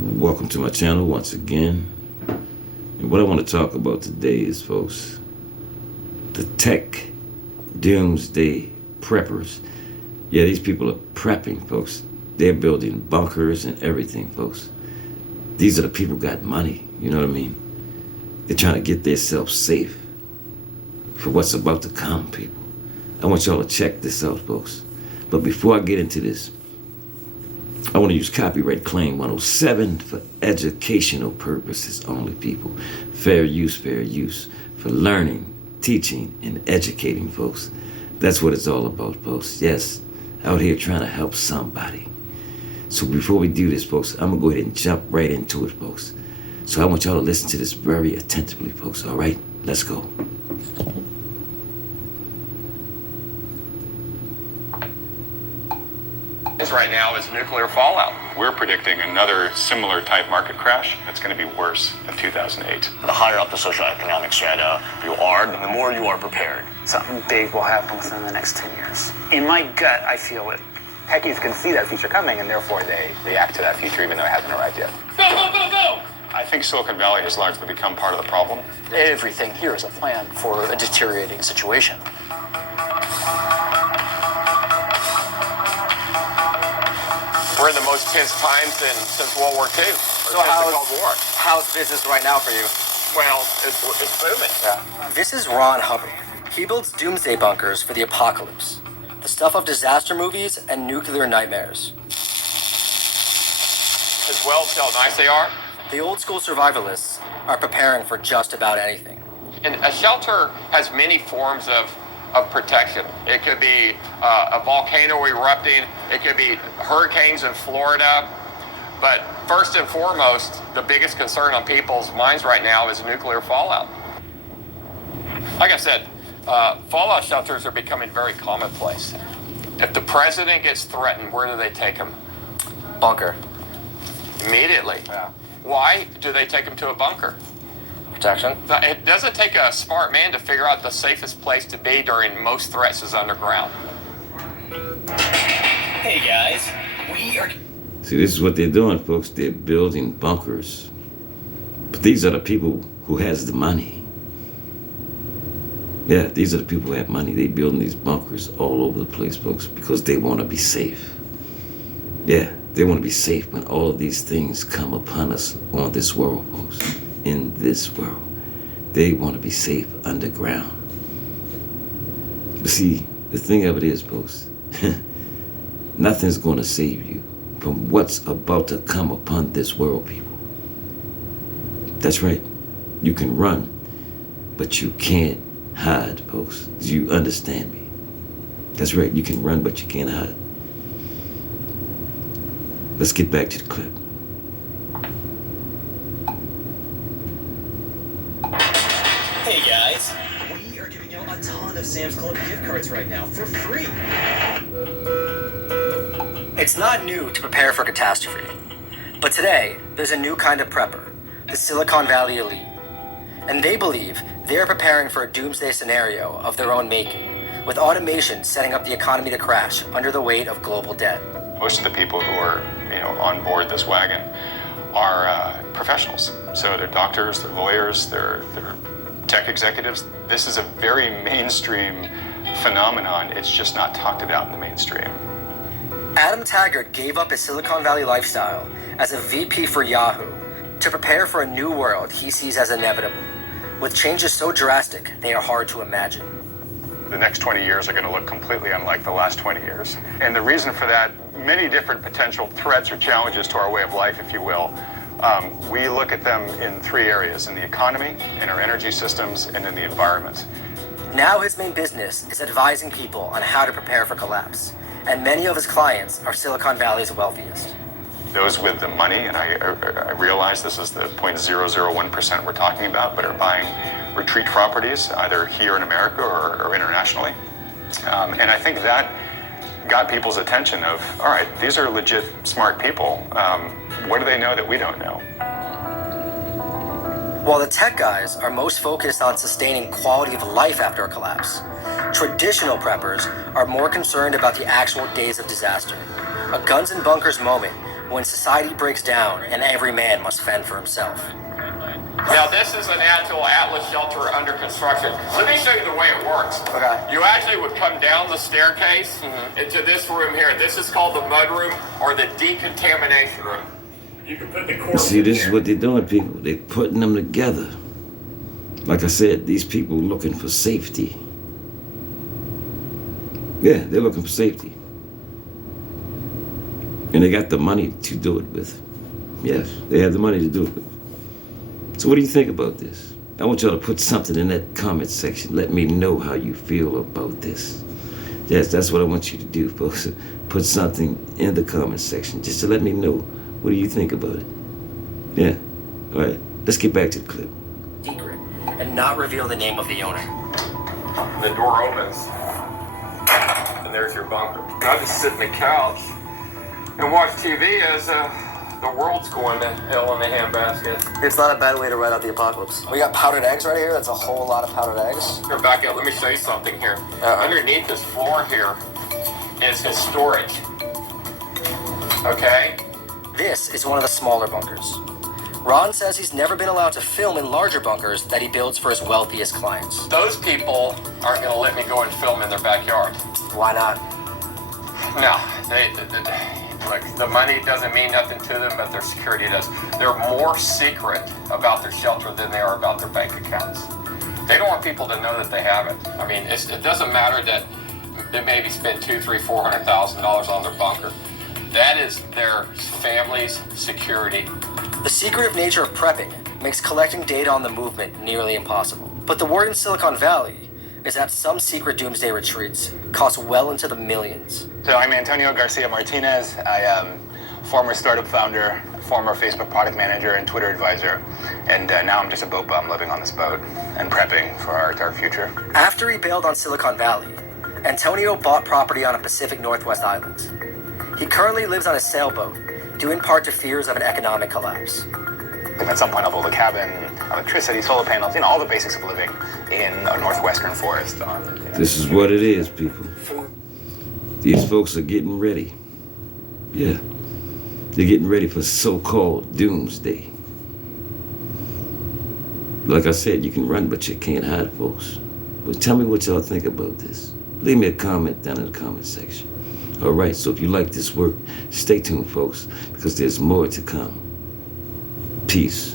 Welcome to my channel once again. And what I want to talk about today is, folks, the tech Doomsday Preppers. Yeah, these people are prepping, folks. They're building bunkers and everything, folks. These are the people who got money, you know what I mean? They're trying to get themselves safe for what's about to come, people. I want y'all to check this out, folks. But before I get into this, I want to use copyright claim 107 for educational purposes only, people. Fair use for learning, teaching, and educating, folks. That's what it's all about, folks. Yes, out here trying to help somebody. So before we do this, folks, I'm going to go ahead and jump right into it, folks. So I want y'all to listen to this very attentively, folks, all right? Let's go. Right now is nuclear fallout. We're predicting another similar type market crash that's going to be worse than 2008. The higher up the socioeconomic strata you are, the more you are prepared. Something big will happen within the next 10 years. In my gut, I feel it. Techies can see that future coming, and therefore they act to that future even though it hasn't arrived yet. Go, go, go, go! I think Silicon Valley has largely become part of the problem. Everything here is a plan for a deteriorating situation. We're in the most tense times since World War II, or since the Cold War. How's business right now for you? Well, it's booming. Yeah. This is Ron Hubbard. He builds doomsday bunkers for the apocalypse. The stuff of disaster movies and nuclear nightmares. As well as how nice they are. The old school survivalists are preparing for just about anything. And a shelter has many forms of protection. It could be a volcano erupting. It could be hurricanes in Florida. But first and foremost, the biggest concern on people's minds right now is nuclear fallout. Like I said, fallout shelters are becoming very commonplace. If the president gets threatened, where do they take him? Bunker. Immediately. Yeah. Why do they take him to a bunker? Protection. It doesn't take a smart man to figure out the safest place to be during most threats is underground. Hey guys, we are... See, this is what they're doing, folks. They're building bunkers. But these are the people who has the money. Yeah, these are the people who have money. They're building these bunkers all over the place, folks, because they want to be safe. Yeah, they want to be safe when all of these things come upon us on this world, folks. In this world, they want to be safe underground. But see, the thing of it is, folks, nothing's going to save you from what's about to come upon this world, people. That's right. You can run, but you can't hide, folks. Do you understand me? That's right. You can run, but you can't hide. Let's get back to the clip. Hey guys, we are giving out a ton of Sam's Club gift cards right now for free. It's not new to prepare for catastrophe. But today, there's a new kind of prepper, the Silicon Valley elite. And they believe they're preparing for a doomsday scenario of their own making, with automation setting up the economy to crash under the weight of global debt. Most of the people who are, on board this wagon are professionals. So they're doctors, they're lawyers, they're tech executives. This is a very mainstream phenomenon. It's just not talked about in the mainstream. Adam Taggart gave up his Silicon Valley lifestyle as a VP for Yahoo to prepare for a new world he sees as inevitable, with changes so drastic they are hard to imagine. The next 20 years are going to look completely unlike the last 20 years. And the reason for that, many different potential threats or challenges to our way of life, if you will. We look at them in three areas: in the economy, in our energy systems, and in the environment. Now his main business is advising people on how to prepare for collapse, and many of his clients are Silicon Valley's wealthiest. Those with the money, and I realize this is the 0.001% we're talking about, but are buying retreat properties either here in America or internationally. And I think that got people's attention of, all right, these are legit smart people. What do they know that we don't know? While the tech guys are most focused on sustaining quality of life after a collapse, traditional preppers are more concerned about the actual days of disaster. A guns and bunkers moment when society breaks down and every man must fend for himself. Now this is an actual Atlas shelter under construction. Let me show you the way it works. Okay. You actually would come down the staircase into this room here. This is called the mud room or the decontamination room. You can put the corpse See, this in is here. what they're doing, people. They're putting them together. Like I said, these people looking for safety. Yeah, they're looking for safety. And they got the money to do it with. Yes, they have the money to do it with. So what do you think about this? I want y'all to put something in that comment section. Let me know how you feel about this. Yes, that's what I want you to do, folks. Put something in the comment section just to let me know. What do you think about it? Yeah. All right. Let's get back to the clip. Secret, and not reveal the name of the owner. The door opens, and there's your bunker. I just sit on the couch and watch TV as the world's going to hell in a handbasket. It's not a bad way to ride out the apocalypse. We got powdered eggs right here. That's a whole lot of powdered eggs. Here, back up. Let me show you something here. Uh-oh. Underneath this floor here is his storage. Okay? This is one of the smaller bunkers. Ron says he's never been allowed to film in larger bunkers that he builds for his wealthiest clients. Those people aren't going to let me go and film in their backyard. Why not? No, like the money doesn't mean nothing to them, but their security does. They're more secret about their shelter than they are about their bank accounts. They don't want people to know that they have it. I mean, it doesn't matter that they maybe spent $200,000-$400,000 on their bunker. That is their family's security. The secretive nature of prepping makes collecting data on the movement nearly impossible. But the word in Silicon Valley is that some secret doomsday retreats cost well into the millions. So I'm Antonio Garcia Martinez. I am former startup founder, former Facebook product manager and Twitter advisor. And now I'm just a boat bum living on this boat and prepping for our dark future. After he bailed on Silicon Valley, Antonio bought property on a Pacific Northwest island. He currently lives on a sailboat, due in part to fears of an economic collapse. And at some point I'll build a cabin, electricity, solar panels, all the basics of living in a northwestern forest. This is what it is, people. These folks are getting ready. Yeah. They're getting ready for so-called doomsday. Like I said, you can run, but you can't hide, folks. But tell me what y'all think about this. Leave me a comment down in the comment section. All right, so if you like this work, stay tuned, folks, because there's more to come. Peace.